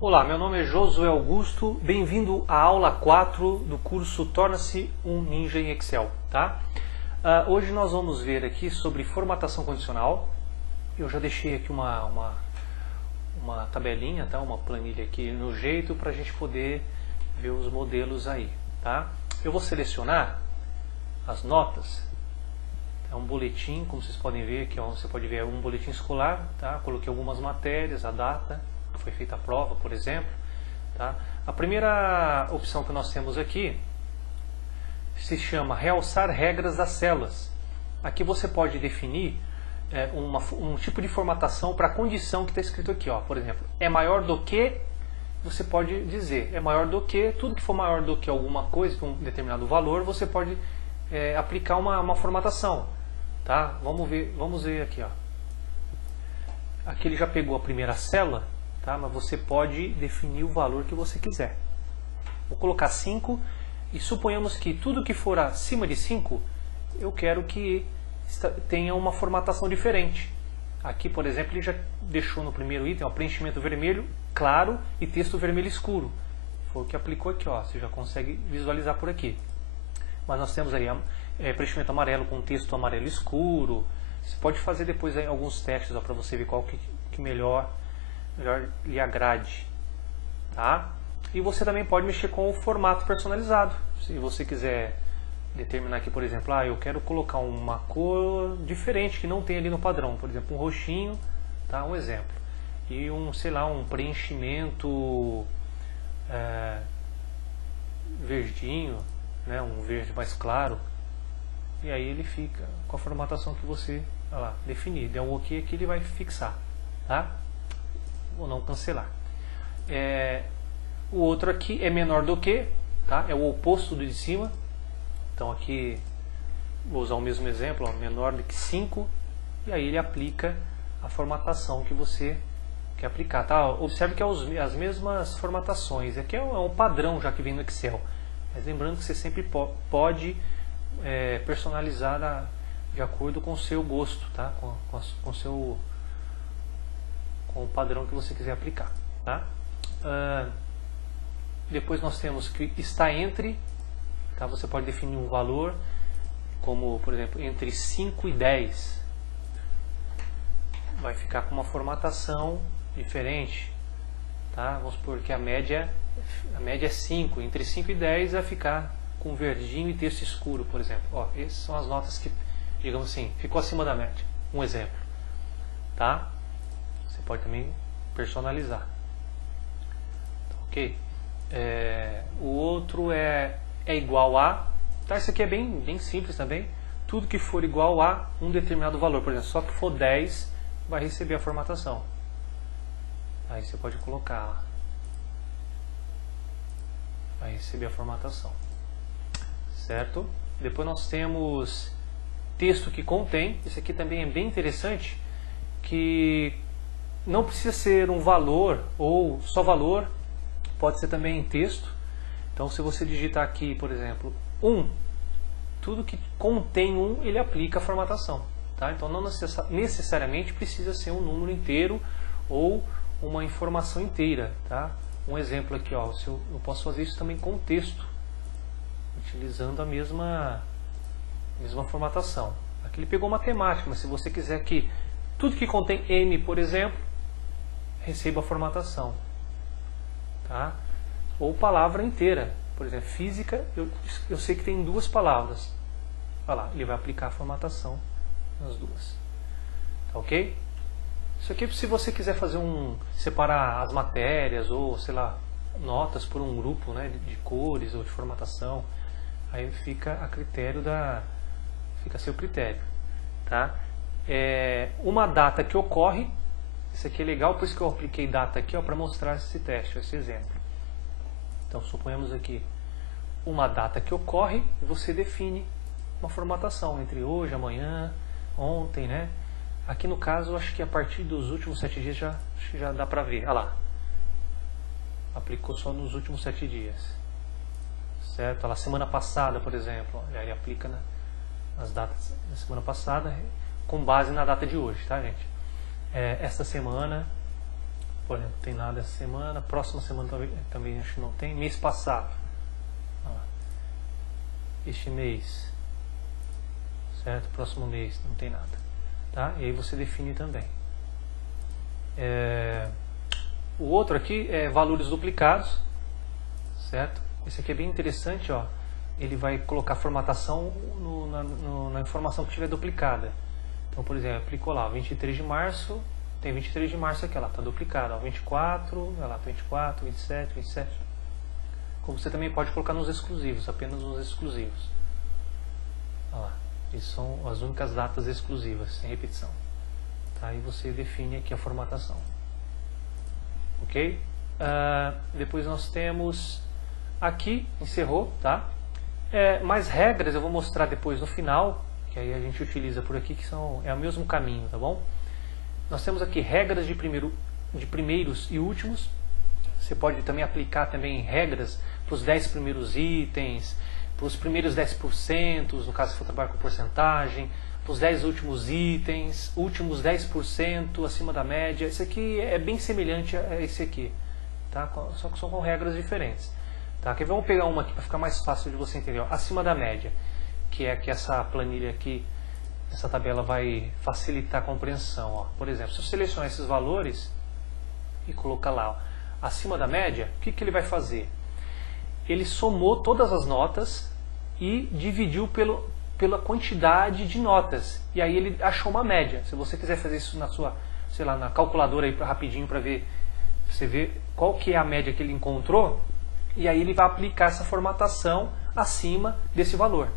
Olá, meu nome é Josué Augusto, bem-vindo à aula 4 do curso Torna-se um Ninja em Excel, tá? Hoje nós vamos ver aqui sobre formatação condicional. Eu já deixei aqui uma tabelinha, tá? Uma planilha aqui no jeito para a gente poder ver os modelos aí, tá? Eu vou selecionar as notas. É um boletim, como vocês podem ver aqui, ó, você pode ver um boletim escolar, tá? Coloquei algumas matérias, a data que foi feita a prova, por exemplo, tá? A primeira opção que nós temos aqui se chama realçar regras das células. Aqui você pode definir um tipo de formatação para a condição que está escrito aqui, ó. Por exemplo, é maior do que, você pode dizer, é maior do que, tudo que for maior do que alguma coisa, um determinado valor, você pode aplicar uma formatação. Tá? Vamos ver aqui, ó. Aqui ele já pegou a primeira célula, tá? Mas você pode definir o valor que você quiser. Vou colocar 5 e suponhamos que tudo que for acima de 5, eu quero que tenha uma formatação diferente. Aqui, por exemplo, ele já deixou no primeiro item, ó, preenchimento vermelho claro e texto vermelho escuro. Foi o que aplicou aqui, ó. Você já consegue visualizar por aqui. Mas nós temos aí preenchimento amarelo com texto amarelo escuro. Você pode fazer depois aí alguns testes para você ver qual que melhor lhe agrade, tá? E você também pode mexer com o formato personalizado. Se você quiser determinar aqui, por exemplo, eu quero colocar uma cor diferente que não tem ali no padrão, por exemplo, um roxinho, tá? Um exemplo. E sei lá, um preenchimento verdinho, né? Um verde mais claro. E aí ele fica com a formatação que você definir. Der um OK aqui, ele vai fixar, tá? Ou não cancelar. O outro aqui é menor do que, tá? É o oposto do de cima. Então aqui vou usar o mesmo exemplo, ó, menor do que 5, e aí ele aplica a formatação que você quer aplicar, tá? Observe que é as mesmas formatações. Aqui é um padrão já que vem no Excel. Mas lembrando que você sempre pode personalizar de acordo com o seu gosto, tá? Com o padrão que você quiser aplicar, tá? Depois nós temos que está entre, tá? Você pode definir um valor como, por exemplo, entre 5 e 10. Vai ficar com uma formatação diferente, tá? Vamos supor que a média é 5, entre 5 e 10 vai ficar com verdinho e texto escuro, por exemplo. Ó, essas são as notas que, digamos assim, ficou acima da média. Um exemplo, tá? Você pode também personalizar, tá, ok? O outro é igual a, tá? Isso aqui é bem simples também. Tudo que for igual a um determinado valor, por exemplo, só que for 10 vai receber a formatação. Aí você pode colocar, vai receber a formatação, certo? Depois nós temos texto que contém. Esse aqui também é bem interessante, que não precisa ser um valor ou só valor, pode ser também em texto. Então se você digitar aqui, por exemplo, 1, tudo que contém 1, ele aplica a formatação, tá? Então não necessariamente precisa ser um número inteiro ou uma informação inteira, tá? Um exemplo aqui, ó, eu posso fazer isso também com texto, utilizando a mesma formatação. Aqui ele pegou matemática, mas se você quiser que tudo que contém M, por exemplo, receba a formatação, tá? Ou palavra inteira, por exemplo, física, eu sei que tem 2 palavras. Olha lá, ele vai aplicar a formatação nas 2. Tá ok? Isso aqui, se você quiser fazer separar as matérias ou, sei lá, notas por um grupo, né, de cores ou de formatação, aí fica a critério fica a seu critério, tá? Uma data que ocorre, isso aqui é legal, por isso que eu apliquei data aqui, para mostrar esse teste, esse exemplo. Então suponhamos aqui uma data que ocorre, e você define uma formatação entre hoje, amanhã, ontem, né? Aqui no caso, acho que a partir dos últimos 7 dias acho que já dá para ver. Olha lá, aplicou só nos últimos 7 dias, certo? Olha lá, semana passada, por exemplo, ele aplica nas datas da semana passada com base na data de hoje, tá, gente? Esta semana Por exemplo, não tem nada essa semana, próxima semana também acho que não tem. Mês passado, este mês, certo? Próximo mês não tem nada, tá? E aí você define também. O outro aqui é valores duplicados, certo? Esse aqui é bem interessante, ó. Ele vai colocar formatação na informação que estiver duplicada. Então, por exemplo, aplicou lá 23 de março, tem 23 de março aqui, ela está duplicada, ó, 24, olha lá, 24, 27, 27. Como você também pode colocar nos exclusivos, apenas nos exclusivos. Olha lá, isso são as únicas datas exclusivas, sem repetição. Tá? E você define aqui a formatação. Ok? Depois nós temos aqui, encerrou, tá? Mais regras eu vou mostrar depois no final, que aí a gente utiliza por aqui, que é o mesmo caminho, tá bom? Nós temos aqui regras de primeiros e últimos. Você pode também aplicar também regras para os 10 primeiros itens, para os primeiros 10%, no caso se for trabalhar com porcentagem, para os 10 últimos itens, últimos 10% acima da média. Esse aqui é bem semelhante a esse aqui, tá? Só que são com regras diferentes. Tá? Aqui vamos pegar uma aqui para ficar mais fácil de você entender. Ó, acima da média, que é que essa planilha aqui, essa tabela vai facilitar a compreensão. Ó. Por exemplo, se eu selecionar esses valores e colocar lá, ó, acima da média, o que ele vai fazer? Ele somou todas as notas e dividiu pela quantidade de notas. E aí ele achou uma média. Se você quiser fazer isso na sua, sei lá, na calculadora aí rapidinho para ver, você vê qual que é a média que ele encontrou, e aí ele vai aplicar essa formatação acima desse valor.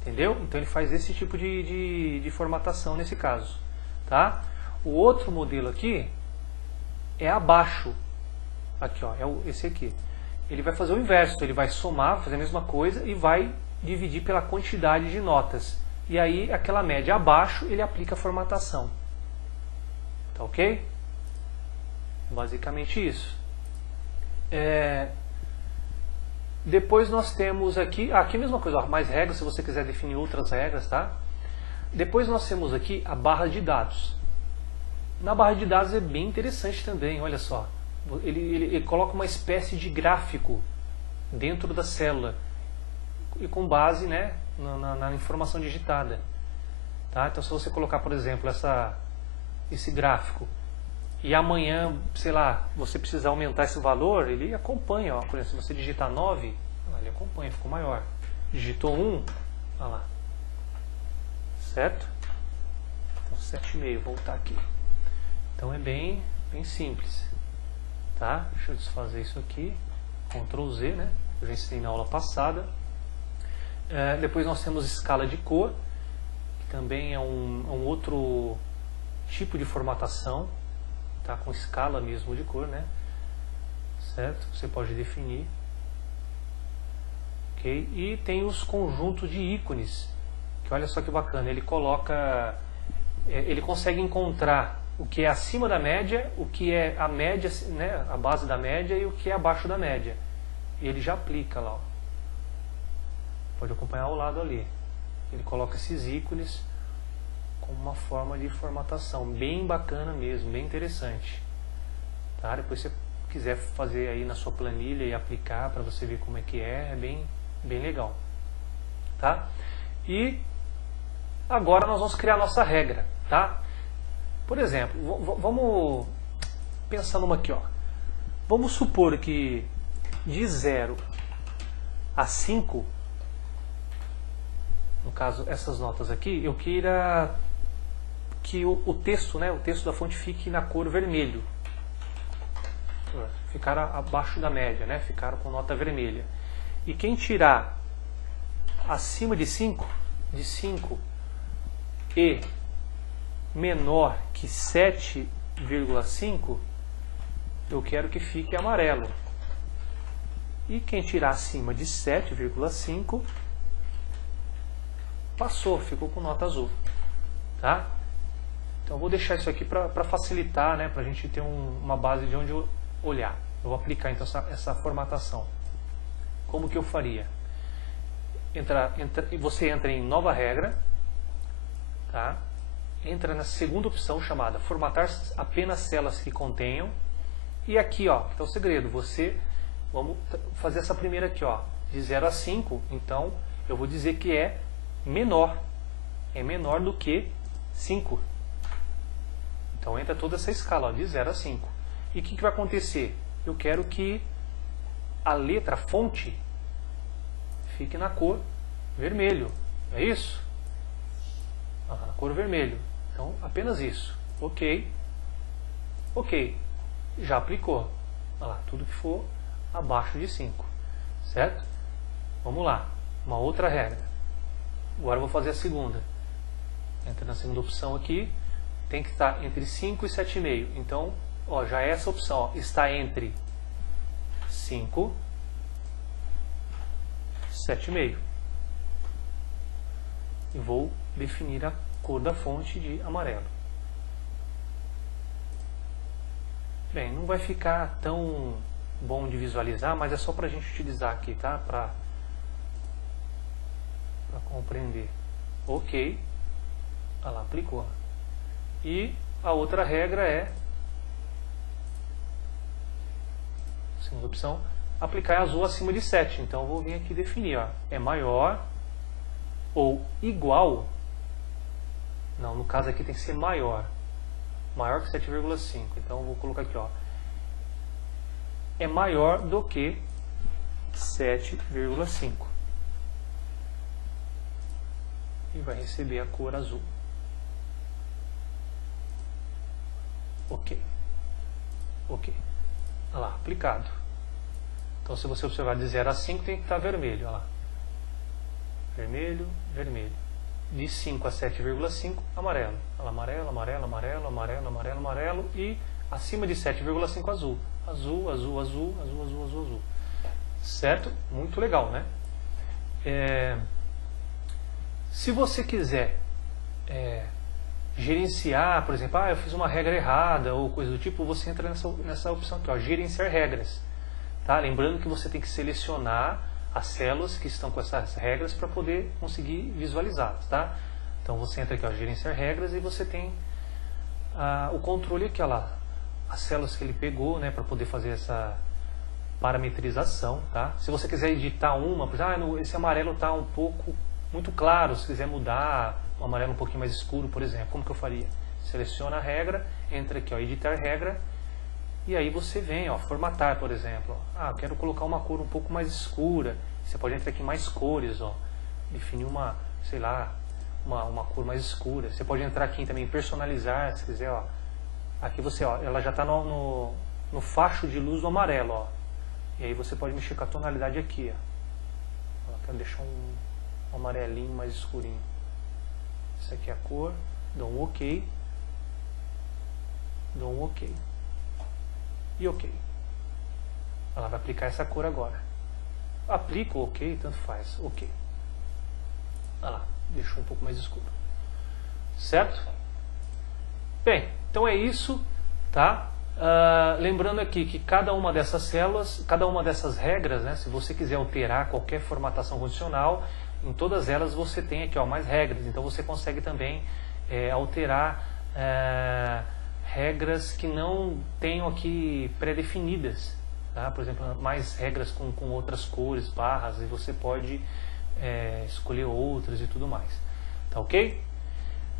Entendeu? Então ele faz esse tipo de formatação nesse caso. Tá? O outro modelo aqui é abaixo. Aqui, ó, esse aqui. Ele vai fazer o inverso, ele vai somar, fazer a mesma coisa e vai dividir pela quantidade de notas. E aí aquela média abaixo ele aplica a formatação. Tá ok? Basicamente isso. Depois nós temos aqui a mesma coisa, ó, mais regras, se você quiser definir outras regras, tá? Depois nós temos aqui a barra de dados. Na barra de dados é bem interessante também, olha só. Ele coloca uma espécie de gráfico dentro da célula e com base, né, na informação digitada. Tá? Então se você colocar, por exemplo, esse gráfico e amanhã, sei lá, você precisar aumentar esse valor, ele acompanha. Ó. Por exemplo, se você digitar 9, ele acompanha, ficou maior. Digitou 1, olha lá. Certo? Então 7,5, voltar aqui. Então é bem simples. Tá? Deixa eu desfazer isso aqui. Ctrl Z, né? Eu já ensinei na aula passada. Depois nós temos escala de cor, que também é um outro tipo de formatação. Tá, com escala mesmo de cor, né? Certo? Você pode definir. Ok? E tem os conjuntos de ícones, que olha só que bacana, ele coloca, ele consegue encontrar o que é acima da média, o que é a média, né, a base da média e o que é abaixo da média. E ele já aplica lá. Ó. Pode acompanhar ao lado ali. Ele coloca esses ícones como uma forma de formatação, bem bacana mesmo, bem interessante. Tá? Depois se você quiser fazer aí na sua planilha e aplicar para você ver como é que é bem legal. Tá? E agora nós vamos criar a nossa regra. Tá? Por exemplo, vamos pensar numa aqui. Ó. Vamos supor que de 0 a 5, no caso essas notas aqui, eu queira que o texto, né, o texto da fonte fique na cor vermelho. Ficaram abaixo da média, né, ficaram com nota vermelha. E quem tirar acima de 5 e menor que 7,5, eu quero que fique amarelo. E quem tirar acima de 7,5, passou, ficou com nota azul. Tá? Então eu vou deixar isso aqui para facilitar, né, para a gente ter uma base de onde olhar. Eu vou aplicar então essa formatação. Como que eu faria? Você entra em nova regra, tá? Entra na segunda opção chamada formatar apenas células que contenham, E aqui, ó, que está o segredo. Vamos fazer essa primeira aqui, ó, de 0 a 5. Então, eu vou dizer que é menor. É menor do que 5. Então, entra toda essa escala, ó, de 0 a 5. E o que vai acontecer? Eu quero que a letra, a fonte, fique na cor vermelho. É isso? Na cor vermelho. Então, apenas isso. Ok. Ok. Já aplicou. Olha lá, tudo que for abaixo de 5. Certo? Vamos lá. Uma outra regra. Agora eu vou fazer a segunda. Entra na segunda opção aqui. Tem que estar entre 5 e 7,5. Então, ó, já é essa opção. Ó, está entre 5 e 7,5. E vou definir a cor da fonte de amarelo. Bem, não vai ficar tão bom de visualizar, mas é só para a gente utilizar aqui, tá? Para compreender. Ok. Olha lá, aplicou. E a outra regra é, segunda opção, aplicar azul acima de 7. Então eu vou vir aqui definir, ó, é maior ou igual. Não, no caso aqui tem que ser maior. Maior que 7,5. Então eu vou colocar aqui, ó, é maior do que 7,5. E vai receber a cor azul. Ok. Ok. Olha lá, aplicado. Então, se você observar de 0 a 5, tem que estar vermelho. Olha lá. Vermelho, vermelho. De 5 a 7,5, amarelo. Olha lá, amarelo, amarelo, amarelo, amarelo, amarelo, amarelo. E acima de 7,5, azul. Azul, azul, azul, azul, azul, azul, azul. Certo? Muito legal, né? Se você quiser gerenciar, por exemplo, eu fiz uma regra errada ou coisa do tipo, você entra nessa opção aqui, ó, gerenciar regras. Tá? Lembrando que você tem que selecionar as células que estão com essas regras para poder conseguir visualizá-las. Tá? Então você entra aqui, ó, gerenciar regras, e você tem o controle aqui, ó, lá, as células que ele pegou, né, para poder fazer essa parametrização. Tá? Se você quiser editar uma, por exemplo, esse amarelo está um pouco muito claro, se quiser mudar o amarelo um pouquinho mais escuro, por exemplo, como que eu faria? Seleciona a regra, entra aqui, ó, editar regra, e aí você vem, ó, formatar, por exemplo. Eu quero colocar uma cor um pouco mais escura. Você pode entrar aqui em mais cores, ó, definir uma, sei lá, uma cor mais escura. Você pode entrar aqui também em personalizar, se quiser, ó. Aqui você, ó, ela já está no facho de luz do amarelo, ó. E aí você pode mexer com a tonalidade aqui, ó. Eu quero deixar um amarelinho mais escurinho. Essa aqui é a cor. Dou um OK. Dou um OK. E OK. Ela vai aplicar essa cor agora. Aplico OK, tanto faz. OK. Olha lá, deixou um pouco mais escuro. Certo? Bem, então é isso, tá? Lembrando aqui que cada uma dessas células, cada uma dessas regras, né, se você quiser alterar qualquer formatação condicional, em todas elas você tem aqui, ó, mais regras. Então você consegue também alterar regras que não tenham aqui pré-definidas. Tá? Por exemplo, mais regras com outras cores, barras, e você pode escolher outras e tudo mais. Tá ok?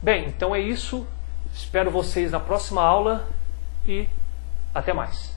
Bem, então é isso. Espero vocês na próxima aula e até mais.